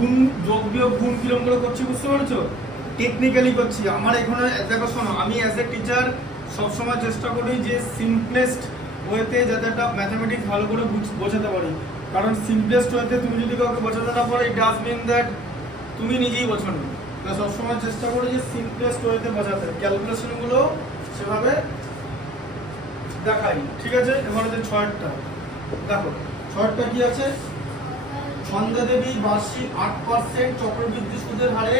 গুণ যোগ বিয়োগ গুণ কিরকম করে করছি বুঝতে পারছো? টেকনিক্যালি করছি। আমার এখানে দেখো শোনো, আমি অ্যাজ এ টিচার সবসময় চেষ্টা করি যে সিম্পলেস্ট ওয়েতে যাতে একটা ম্যাথামেটিক্স ভালো করে বোঝাতে পারি। কারণ সিম্পলেস্ট ওয়েতে তুমি যদি কাউকে বোঝাতে না পারো, ইট ডাজ মিন দ্যাট তুমি নিজেই বোঝো না। সবসময় চেষ্টা করি যে সিম্পলেস্ট ওয়েতে বোঝাতে, ক্যালকুলেশনগুলো সেভাবে দেখাই। ঠিক আছে, এবার হচ্ছে ছয়টা। দেখো ছয়টা কি আছে? সন্ধ্যা দেবী বার্ষিক 8% চক্রবৃদ্ধি সুদের হারে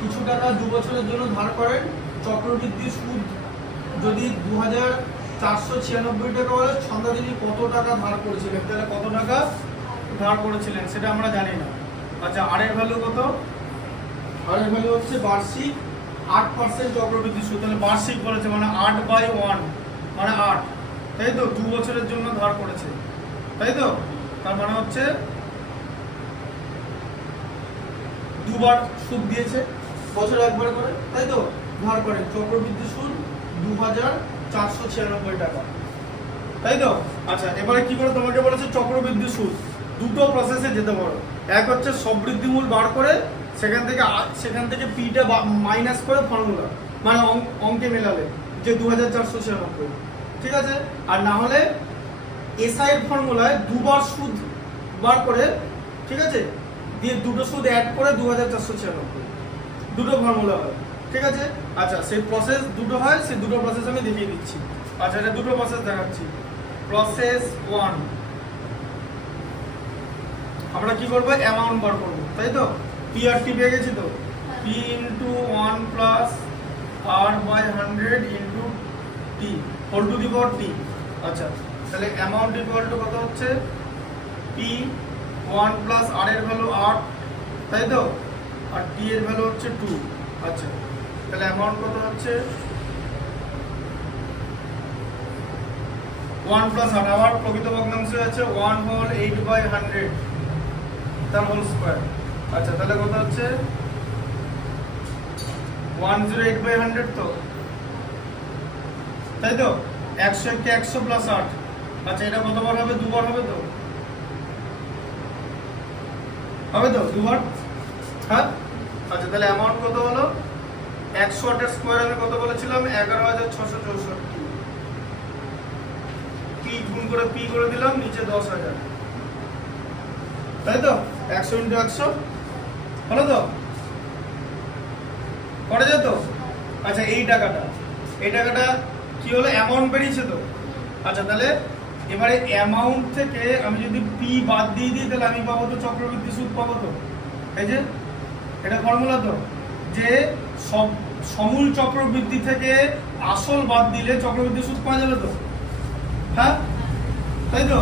কিছু টাকা 2 বছরের জন্য ধার করেন। চক্রবৃদ্ধি সুদ যদি 2496 টাকা হয়, সন্ধ্যা দেবী কত টাকা ধার করেছিলেন? তাহলে কত টাকা ধার করেছিলেন সেটা আমরা জানি না। আচ্ছা, আর এর ভ্যালু কত? আর এর ভ্যালু হচ্ছে বার্ষিক 8% চক্রবৃদ্ধি সুদ। তাহলে বার্ষিক বলেছে মানে 8/1 মানে 8, তাই তো? 2 বছরের জন্য ধার করেছে, তাই তো? তার মানে হচ্ছে দুবার সুদ দিয়েছে, বছরে একবার করে, তাই তো? ধার করে চক্রবৃদ্ধি সুদ 2496 টাকা, তাই তো? আচ্ছা, এবারে কি করে তোমাকে বলেছে চক্রবৃদ্ধি সুদ দুটো প্রসেসে যেতে পারো। এক হচ্ছে সবৃদ্ধিমূল বার করে সেখান থেকে পিটা মাইনাস করে ফর্মুলা, মানে অঙ্কে মেলালে যে 2496, ঠিক আছে? আর না হলে এসআই এর ফর্মুলায় দুবার সুদ বার করে, ঠিক আছে, দিয়ে দুটো সুদ অ্যাড করে 2496, দুটো ফর্মুলা হয়, ঠিক আছে? আচ্ছা, সেই প্রসেস দুটো হয়, সেই দুটো প্রসেস আমি দেখিয়ে দিচ্ছি। আচ্ছা, এটা দুটো প্রসেস দেখাচ্ছি। প্রসেস 1, আমরা কি করবো? অ্যামাউন্ট বার করবো, তাই তো? পি আর টি পেয়ে গেছি তো? P into 1 plus r/100 into T whole to the power T. আচ্ছা, তাহলে অ্যামাউন্ট ইকুয়াল টু কত হচ্ছে? পি 1 প্লাস আর এর ভ্যালু 8, তাই তো? আর টি এর ভ্যালু হচ্ছে 2। আচ্ছা, তাহলে অ্যামাউন্ট কত হচ্ছে? 1 প্লাস 8, আবার প্রকৃত ভগ্নাংশ আছে 1 হোল 8/100 তার হোল স্কয়ার। আচ্ছা, তাহলে কত হচ্ছে? 108/100 তো, তাই তো? 100 কে 100 প্লাস 8। আচ্ছা, এটা কতবার হবে? দুবার হবে তো? হবে তো দুবার? হ্যাঁ। আচ্ছা, তাহলে অ্যামাউন্ট কত হলো? 108 এর স্কয়ার আমি কত বলেছিলাম? 11664। পি গুণ করে পি করে দিলাম, নিচে 10000, তাই তো? 100 ইন্টু 100 হলো তো? করা যেত? আচ্ছা, এই টাকাটা কি হলো? অ্যামাউন্ট বেরিয়েছে তো? আচ্ছা, তাহলে এবারে অ্যামাউন্ট থেকে আমি যদি পি বাদ দিয়ে দিই, তাহলে আমি পাবো তো চক্রবৃদ্ধি সুদ পাবো তো? এই যে এটা ফর্মুলা তো, যে সমূল চক্রবৃদ্ধি থেকে আসল বাদ দিলে চক্রবৃদ্ধি সুদ পাওয়া যাবে তো? হ্যাঁ, তাই তো?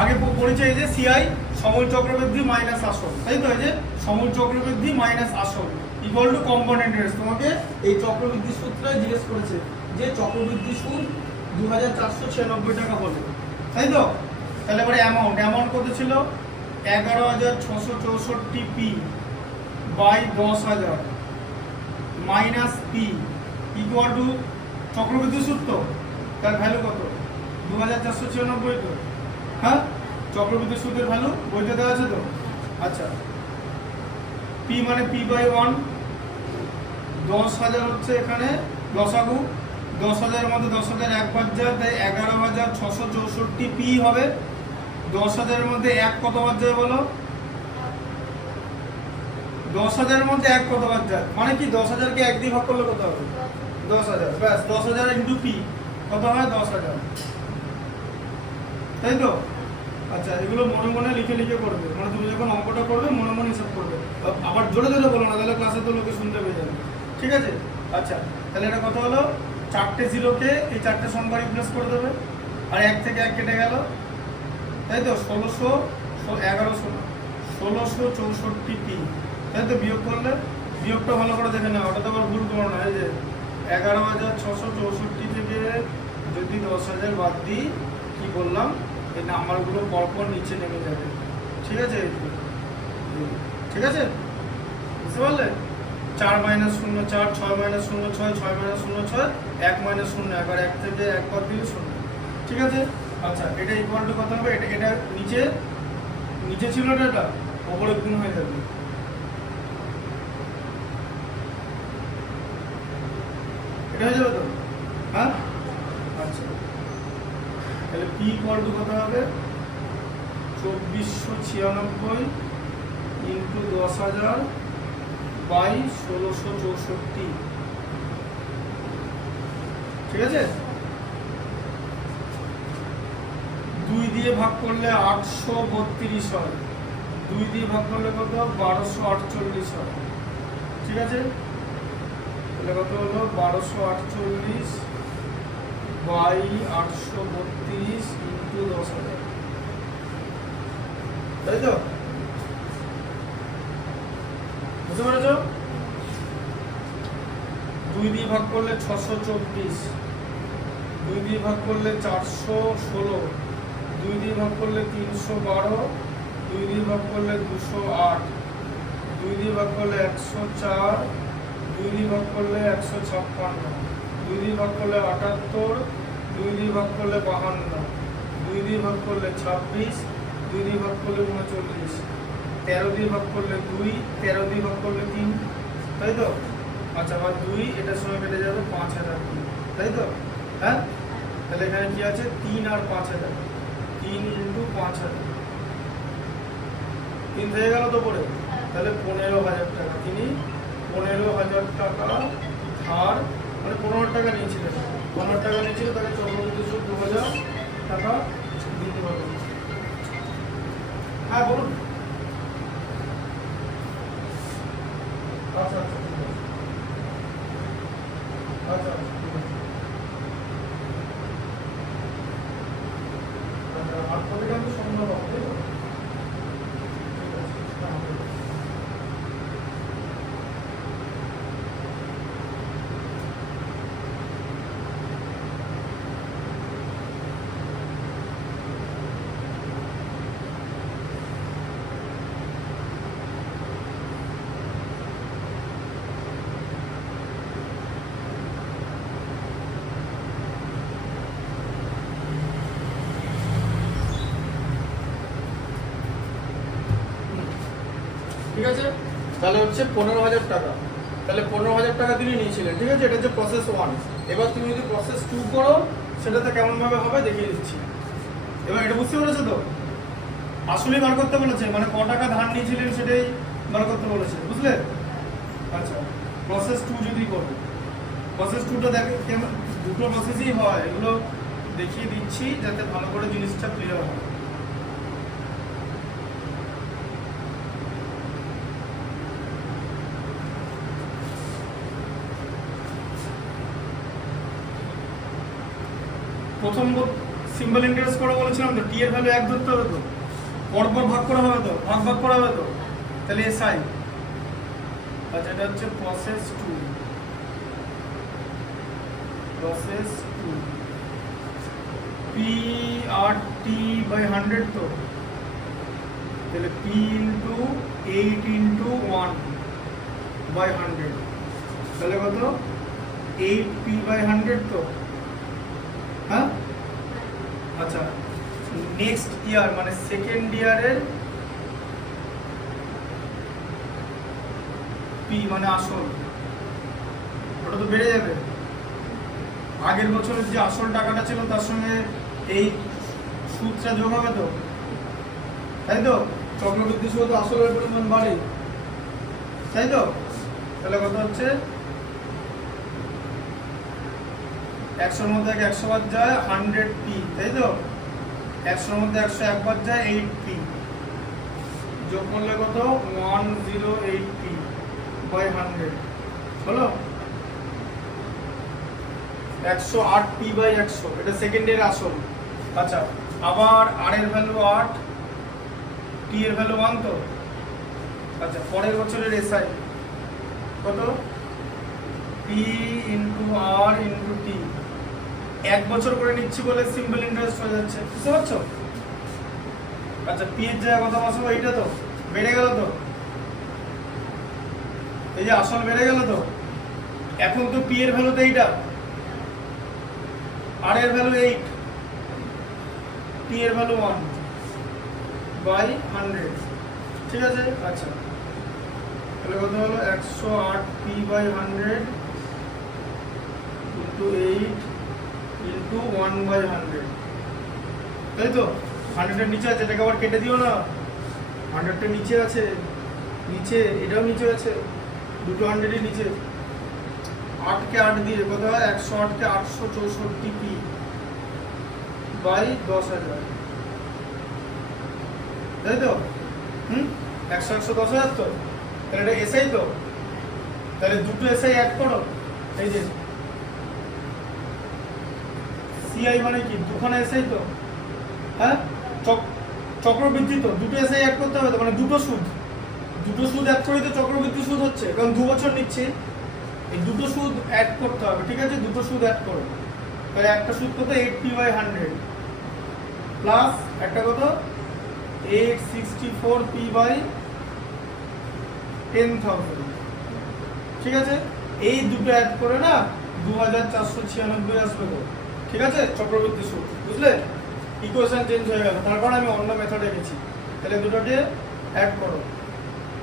আগে পড়েছে এই যে সিআই, সমূল চক্রবৃদ্ধি মাইনাস আসল, তাই তো? এই যে সমূল চক্রবৃদ্ধি মাইনাস আসল ইকুয়াল টু কম্পোনেন্ট ইন্টারেস্ট। তোমাকে এই চক্রবৃদ্ধি সূত্রটা জিজ্ঞেস করেছে যে চক্রবৃদ্ধি সুদ 2496 টাকা হলো, তাই তো? তাহলে এবারে অ্যামাউন্ট কত ছিল? 11664 P by 10000 minus P equal to চক্রবৃদ্ধি সুদ তো, তার ভ্যালু কত? 2496 তো? হ্যাঁ, চক্রবৃদ্ধি সুদের ভ্যালু বইতে দেওয়া আছে তো? আচ্ছা, পি মানে পি বাই 1, 10000 হচ্ছে এখানে লসাগু, 10000 এর মধ্যে 10000 একবার যায়, তাই 11664 পি হবে। 10000 এর মধ্যে এক কতবার যায় বলো? 10000 এর মধ্যে এক কতবার যায় মানে কি? 10000 কে 1 দিয়ে ভাগ করলে কত হবে? 10000, ব্যাস। 10000 ইন্টু পি কত হয়? 10000, তাই তো? আচ্ছা, এগুলো মনে মনে লিখে লিখে করবে, মানে তুমি যখন অঙ্কটা করবে মনে মনে হিসাব করবে, আবার জোরে জোরে বলো না, তাহলে ক্লাসে তো লোকে শুনতে পেয়ে যাবে, ঠিক আছে? আচ্ছা, তাহলে এটা কত হলো? 4টে জিরোকে এই 4টে সংখ্যা রিপ্লেস করে দেবে, আর 1 থেকে 1 কেটে গেল, তাই তো? 1664 পি, তাই তো? বিয়োগ করলে, বিয়োগটা ভালো করে দেখে নাও, ওটা তো আবার ভুল করো না। এই যে 11664 থেকে যদি 10000 বাদ দিই, কি বললাম? এই নাম্বারগুলো পরপর নিচে নেমে যাবে, ঠিক আছে? ঠিক আছে, বুঝতে পারলে? 4 মাইনাস 0 4, 6 মাইনাস 0 6, 6 মাইনাস 0 6, 1 মাইনাস 0 একবার, 1 থেকে 1 বাদ দিলে 0, ঠিক আছে? আচ্ছা, এটা ইকুয়াল টু কত হবে? এটা নিচে ছিল, এটা ওপরে গুণ হয়ে যাবে, এটা হয়ে যাবে তো? হ্যাঁ, আচ্ছা তাহলে পি ইকুয়াল টু কত হবে? 2496 ইন্টু 10,000 বাই 1664, ঠিক আছে? 2 দিয়ে ভাগ করলে 832 হয়, 2 দিয়ে ভাগ করলে কত? 1248 হয়, ঠিক আছে? তাহলে কত হলো? 1248 বাই 832 ইন্টু 10,000, তাই তো? বুঝতে পেরেছ? 2 দিয়ে ভাগ করলে 624, 2 দিয়ে ভাগ করলে 416, 2 দিয়ে ভাগ করলে 312, 2 দিয়ে ভাগ করলে 208, 2 দিয়ে ভাগ করলে 104, 2 দিয়ে ভাগ করলে 156, 2 দিয়ে ভাগ করলে 78, 2 দিয়ে ভাগ করলে 52, 2 দিয়ে ভাগ করলে 26, 2 দিয়ে ভাগ করলে 39, 13 দিয়ে ভাগ করলে 2, 13 দিয়ে ভাগ করলে 3, তাই তো? আচ্ছা, আবার 2 এটার সঙ্গে কেটে যাবে 5,000, তাই তো? হ্যাঁ, তাহলে এখানে কি আছে? 3 আর 5,000, 3 ইন্টু 5,000, 3 হয়ে গেল তো পরে? তাহলে 15,000 টাকা তিনি 15,000 টাকা ধার, মানে 15 টাকা নিয়েছিলেন, 15 টাকা নিয়েছিল, তাকে চক্রবৃদ্ধি সুদ 2,000 টাকা দিতে হবে। হ্যাঁ বলুন। আচ্ছা আচ্ছা ঠিক আছে, আচ্ছা আচ্ছা ঠিক আছে। আচ্ছা, 8 কোটি টাকা তো সম্ভব হবে, তাই তো? ঠিক আছে, হ্যাঁ। ঠিক আছে, তাহলে হচ্ছে 15,000 টাকা, তাহলে 15,000 টাকা তিনি নিয়েছিলেন, ঠিক আছে? এটা হচ্ছে প্রসেস 1। এবার তুমি যদি প্রসেস 2 করো, সেটাতে কেমন ভাবে হবে দেখিয়ে দিচ্ছি। এবার এটা বুঝতে পেরেছো তো? আসলেই বার করতে বলেছে, মানে ক টাকা ধার নিয়েছিলেন সেটাই বার করতে বলেছে, বুঝলে? আচ্ছা, প্রসেস 2 যদি করো, প্রসেস 2টা দেখে কেমন, দুটো প্রসেসই হয়, এগুলো দেখিয়ে দিচ্ছি যাতে ভালো করে জিনিসটা ক্লিয়ার হয়। প্রথম সিম্বল ইন্টারেস্ট করে বলেছিলাম তো, টি এর ভ্যালু 1 ধরতে হবে তো, পরপর ভাগ করা হবে তো, ভাগ করা হবে তো, তাহলে এসআই। আচ্ছা, এটা হচ্ছে process 2, process 2 P R T by 100 তো, তাহলে পি ইন্টু 8 ইন্টু 1 বাই 100, তাহলে কত? 8 পি বাই 100 তো, হ্যাঁ? আচ্ছা, নেক্সট ইয়ার মানে সেকেন্ড ইয়ারের পি মানে আসল, ওটা তো বেড়ে যাবে। আগের বছরের যে আসল টাকাটা ছিল তার সঙ্গে এই সুদটা যোগ হবে তো, তাই তো? চক্রবৃদ্ধি সুদ আসলের পরিমাণ বাড়ে, তাই তো? তাহলে কত হচ্ছে? 100-র মধ্যে 100 বার যায় 100 পি, তাই তো? 100-র মধ্যে 101 বার যায় 8 পি, যোগ করলে কত? 108 পি বাই 100 হলো 108 পি বাই 100, এটা সেকেন্ড ইয়ার আসল। আচ্ছা, আবার আর এর ভ্যালু 8, টি এর ভ্যালু 1 তো। আচ্ছা, পরের বছরের এসআই কত? পি ইন্টু আর ইন্টু টি, 1 বছর করে নিচ্ছি বলে সিম্পল ইন্টারেস্ট হয়ে যাচ্ছে, বুঝতে পারছো? আচ্ছা, পি এর জায়গায় কত বসাবো? এইটা তো বেড়ে গেল তো, এই যে আসল বেড়ে গেল তো। এখন তো পি এর ভ্যালু তো এইটা, আর এর ভ্যালু 8, টি এর ভ্যালু 1 বাই 100, ঠিক আছে? আচ্ছা, তাহলে কত হলো? 108 পি বাই 100 ইন্টু 8 ইন্টু 1/100, তাই তো? 100-এর নিচে আছে, এটাকে আবার কেটে দিও না। 100-টা নিচে আছে, নিচে এটাও নিচে আছে, দুটো 100-ই নিচে। 8-কে 8 দিয়ে কত হয়? 108-কে 864 পি বাই 10,000, তাই তো? 100-110,000 তো, তাহলে এটা এসআই তো, তাহলে দুটো এসআই অ্যাড করো। এই যে সিআই মানে কি? দুখানা এসআই তো, হ্যাঁ? চক্রবৃদ্ধি তো, দুটো এসআই অ্যাড করতে হবে তো, মানে দুটো সুদ অ্যাড করেই তো চক্রবৃদ্ধি সুদ হচ্ছে, কারণ 2 বছর নিচ্ছি। এই দুটো সুদ অ্যাড করতে হবে, ঠিক আছে? দুটো সুদ অ্যাড করো, তাহলে একটা সুদ কত? 80/100 প্লাস একটা কত? 864p/10,000, ঠিক আছে? এই দুটো অ্যাড করে না 2496 আসবে তো, ঠিক আছে? চক্রবৃদ্ধি সুদ, বুঝলে? ইকুয়েশন চেঞ্জ হয়ে গেল, তারপর আমি অন্য মেথডে গেছি। তাহলে দুটোকে অ্যাড করো,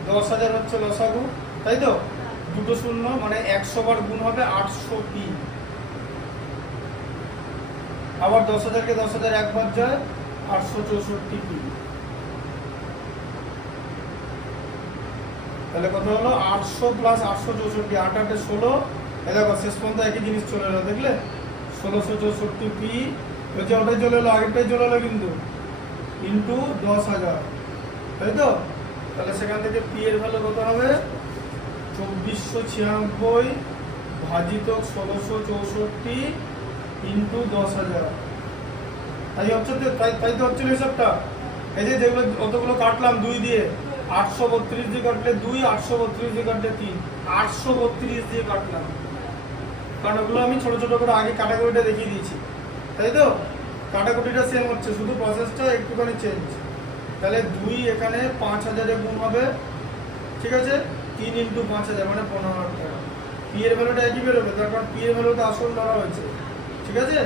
10,000 হচ্ছে লসাগু, তাই তো? দুটো শূন্য মানে 100 বার গুণ হবে 800p, আবার 10,000-কে 10,000 একবার যায় 864p, তাহলে কত হলো? 800 প্লাস 864, 8 16, এই দেখো শেষ পর্যন্ত একই জিনিস চলে এলো, দেখলে? 1664p, ওই যে ওটাই চলে এলো, আগেরটাই চলে এলো কিন্তু, ইন্টু 10,000, তাই তো? তাহলে সেখান থেকে পি এর ভ্যালু কত হবে? 2496 ভাজিত 1664 ইন্টু 10,000, তাই হচ্ছে তো, তাই তো হচ্ছিল হিসাবটা। এই যে যেগুলো অতগুলো কাটলাম 2 দিয়ে, 832 দিয়ে কাটলে 2, 832 দিয়ে কাটলে 3, 832 দিয়ে কাটলাম, কারণ ওগুলো আমি ছোট ছোট করে আগে কাটাকুটিটা দেখিয়ে দিয়েছি, তাই তো? কাটাকুটিটা সেম হচ্ছে, শুধু প্রসেসটা একটুখানি চেঞ্জ। তাহলে 2 এখানে 5,000-এ গুণ হবে, ঠিক আছে? 3 ইন্টু 5,000 মানে 15,000 টাকা। পি এর ভ্যালুটা একই বেরোবে, তারপর পি এর ভ্যালুটা আসল ধরা হয়েছে, ঠিক আছে?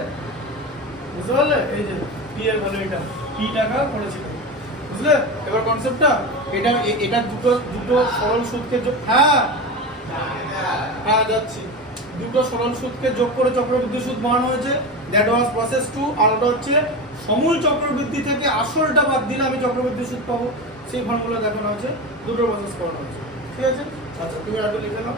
বুঝতে পারলে? এই যে পি এর ভ্যালু, এটা পি টাকা পড়েছিল, বুঝলে এবার কনসেপ্টটা? এটা দুটো সরল সুদকে হ্যাঁ হ্যাঁ যাচ্ছি, দুটো সরল সুদকে যোগ করে চক্রবৃদ্ধি সুদ বানানো হয়েছে, দ্যাট ওয়াজ প্রসেস 2। আর ওটা হচ্ছে সমূল চক্রবৃদ্ধি থেকে আসলটা বাদ দিলে আমি চক্রবৃদ্ধি সুদ পাবো, সেই ফর্মুলা দেখানো হয়েছে, দুটো প্রসেস করানো হয়েছে, ঠিক আছে? আচ্ছা, তুমি আগে লিখে নাও।